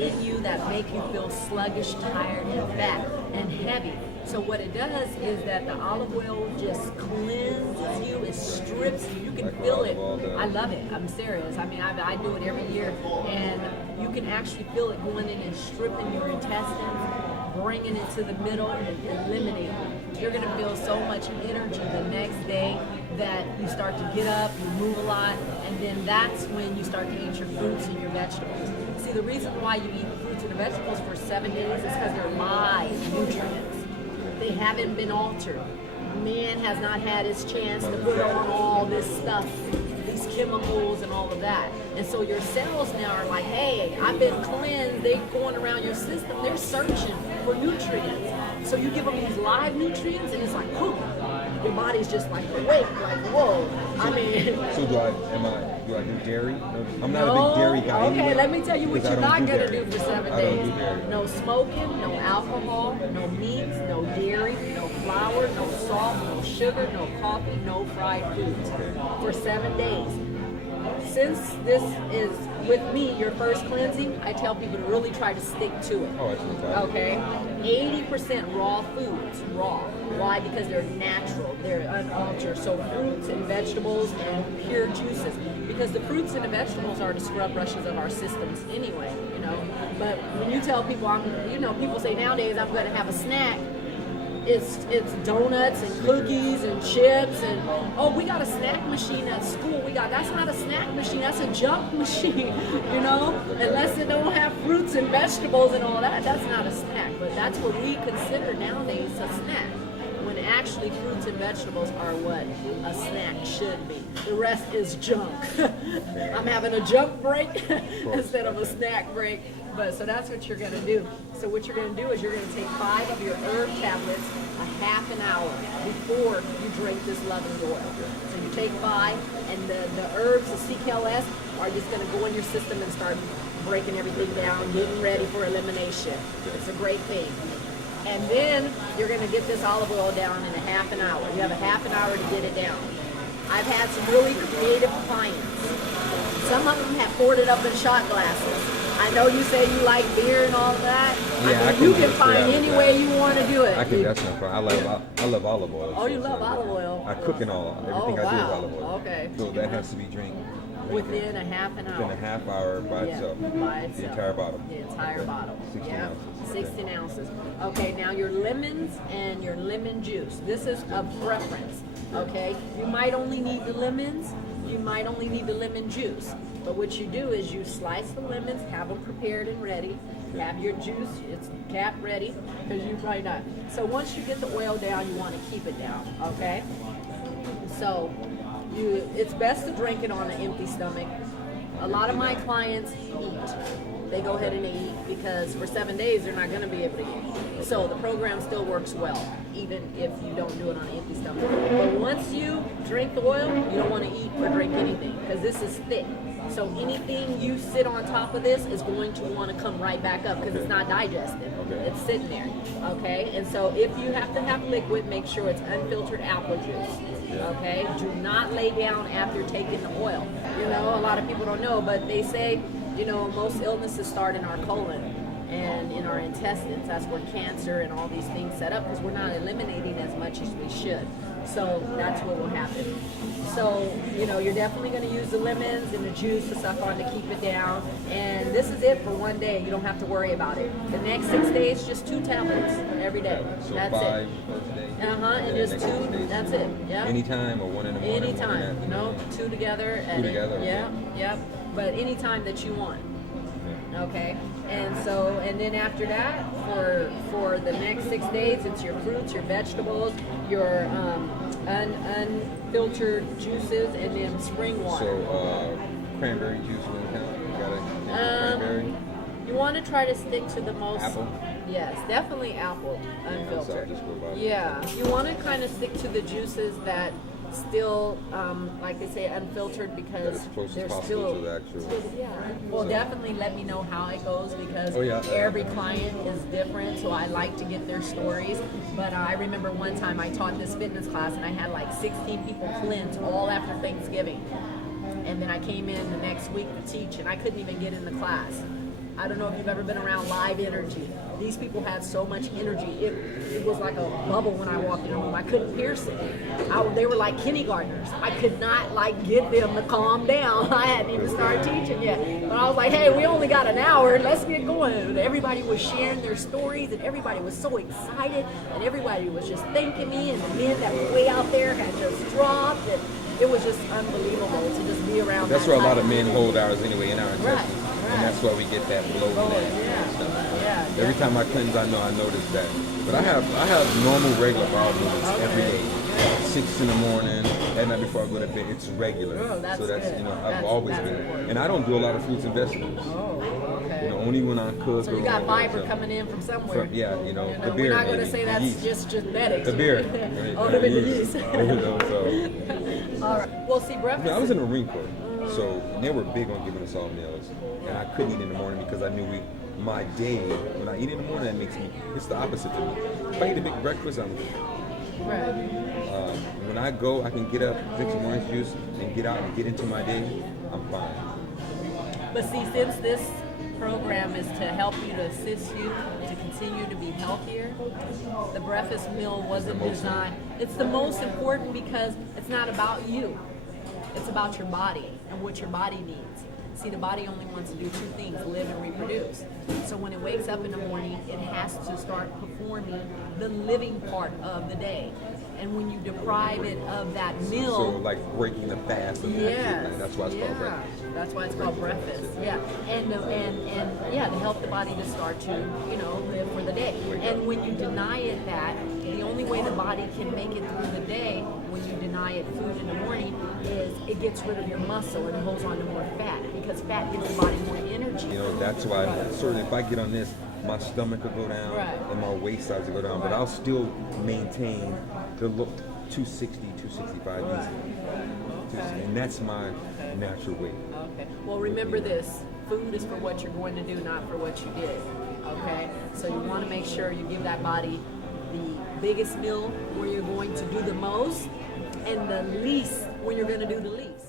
in you that make you feel sluggish, tired, and fat, and heavy. So what it does is that the olive oil just cleanses you, it strips you, you can feel it. I love it, I'm serious. I mean, I do it every year, and you can actually feel it going in and stripping your intestines, bringing it to the middle and eliminating it. You're gonna feel so much energy the next day that you start to get up, you move a lot, and then that's when you start to eat your fruits and your vegetables. See, the reason why you eat fruits and vegetables for 7 days is because they're live nutrients. They haven't been altered. Man has not had his chance to put on all this stuff, these chemicals and all of that. And so your cells now are like, hey, I've been cleansed. They're going around your system. They're searching for nutrients. So you give them these live nutrients and it's like, poof. Your body's just like awake, like whoa. I mean, so do I do dairy? I'm not a big dairy guy. Okay, anyway, let me tell you what you're not gonna dairy. do for 7 I don't days. do dairy. No smoking, no alcohol, no meats, no dairy, no flour, no salt, no sugar, no coffee, no fried foods for 7 days. Since this is with me, your first cleansing, I tell people to really try to stick to it. Oh, that's okay. 80% raw foods, raw. Why? Because they're natural, they're unaltered. So fruits and vegetables and pure juices. Because the fruits and the vegetables are the scrub brushes of our systems anyway, you know. But when you tell people, people say nowadays I'm going to have a snack. It's donuts and cookies and chips and oh, we got a snack machine at school. That's not a snack machine, that's a junk machine, you know. Unless it don't have fruits and vegetables and all that, that's not a snack. But that's what we consider nowadays a snack. When actually fruits and vegetables are what a snack should be. The rest is junk. I'm having a junk break instead of a snack break. But so that's what you're gonna do. So what you're gonna do is you're gonna take 5 of your herb tablets a half an hour before you drink this lavender oil. So you take 5, and the herbs, the CKLS, are just gonna go in your system and start breaking everything down, getting ready for elimination. It's a great thing. And then you're gonna get this olive oil down in a half an hour. You have a half an hour to get it down. I've had some really creative clients. Some of them have poured it up in shot glasses. I know you say you like beer and all of that. Yeah, I mean, you can find any way you want to do it. I can. That's no problem. I love olive oil. Oh, you love olive oil. I cook and all. Everything I do is olive oil. Okay. So that has to be drank within a half an hour. Within a half hour by itself. By itself. The entire bottle. The entire bottle. 16 ounces. 16 ounces. Okay, now your lemons and your lemon juice. This is a preference. Okay, you might only need the lemons. You might only need the lemon juice. But what you do is you slice the lemons, have them prepared and ready. Have your juice, it's capped ready, because you probably not. So once you get the oil down, you want to keep it down, okay? So it's best to drink it on an empty stomach. A lot of my clients eat. They go ahead and eat because for 7 days they're not going to be able to eat. So the program still works well, even if you don't do it on an empty stomach. But once you drink the oil, you don't want to eat or drink anything because this is thick. So anything you sit on top of this is going to want to come right back up because it's not digested. It's sitting there. Okay? And so if you have to have liquid, make sure it's unfiltered apple juice. Okay? Do not lay down after taking the oil. You know, a lot of people don't know, but they say, you know, most illnesses start in our colon and in our intestines. That's where cancer and all these things set up because we're not eliminating as much as we should. So that's what will happen. So, you know, you're definitely going to use the lemons and the juice to suck on to keep it down. And this is it for 1 day. You don't have to worry about it. The next 6 days, just 2 tablets every day. So that's 5 it. first day. And just 2. That's it. Yeah. Anytime or 1 in the morning. Anytime. You know, 2 together. 2 together. Yeah. Yep. But anytime that you want. Okay, and then after that, for the next 6 days, it's your fruits, your vegetables, your unfiltered juices, and then spring water. So cranberry juice will count. You gotta cranberry. You want to try to stick to the most. Apple. Yes, definitely apple, unfiltered. So yeah, you want to kind of stick to the juices that still, like they say, unfiltered because they're still. To the actual. Yeah. Well, definitely let me know how it goes because every client is different, so I like to get their stories. But I remember one time I taught this fitness class and I had like 16 people cleanse all after Thanksgiving. And then I came in the next week to teach and I couldn't even get in the class. I don't know if you've ever been around live energy. These people have so much energy. It was like a bubble when I walked in the room. I couldn't pierce it. They were like kindergartners. I could not like get them to calm down. I hadn't even started teaching yet. But I was like, hey, we only got an hour. Let's get going. And everybody was sharing their stories, and everybody was so excited, and everybody was just thanking me, and the men that were way out there had just dropped. And it was just unbelievable to just be around. That's that where a lot type of men hold ours anyway in our intestines. Right. And that's why we get that bloating and stuff. Every time I cleanse, I notice that. But I have normal, regular bowel movements every day. 6 in the morning, at night before I go to bed. It's regular. Oh, that's so that's good. I've always been. Important. And I don't do a lot of fruits and vegetables. Oh, okay. Only when I cook. So you got fiber coming in from somewhere. The beer. We're not going to say that's yeast. just genetics. The beer. Oh, the yeast. So. All right. Well, see, breakfast. I was in the Marine Corps, so they were big on giving us all meals, and I couldn't eat in the morning because I knew my day, when I eat in the morning, that makes me, it's the opposite for me. If I eat a big breakfast, I'm good. Right. When I go, I can get up, drink some orange juice, and get out and get into my day, I'm fine. But see, since this program is to help you, to assist you to continue to be healthier, the breakfast meal wasn't designed. It's the most important because it's not about you. It's about your body and what your body needs. See, the body only wants to do two things, live and reproduce. So when it wakes up in the morning, it has to start performing the living part of the day. And when you deprive it of that meal... So like breaking the fast of that's why it's called breakfast. That's why it's called breakfast. Yeah. And to help the body to start to, live for the day. And when you deny it that, the only way the body can make it through the day when you deny it food in the morning is it gets rid of your muscle and holds on to more fat, because fat gives the body more energy. That's why certainly if I get on this, my stomach will go down and my waist size will go down, but I'll still maintain the look 260, 265 easy. And that's my natural weight. Okay. Well, remember this. Food is for what you're going to do, not for what you did. Okay? So you want to make sure you give that body the biggest meal where you're going to do the most, and the least when you're going to do the least.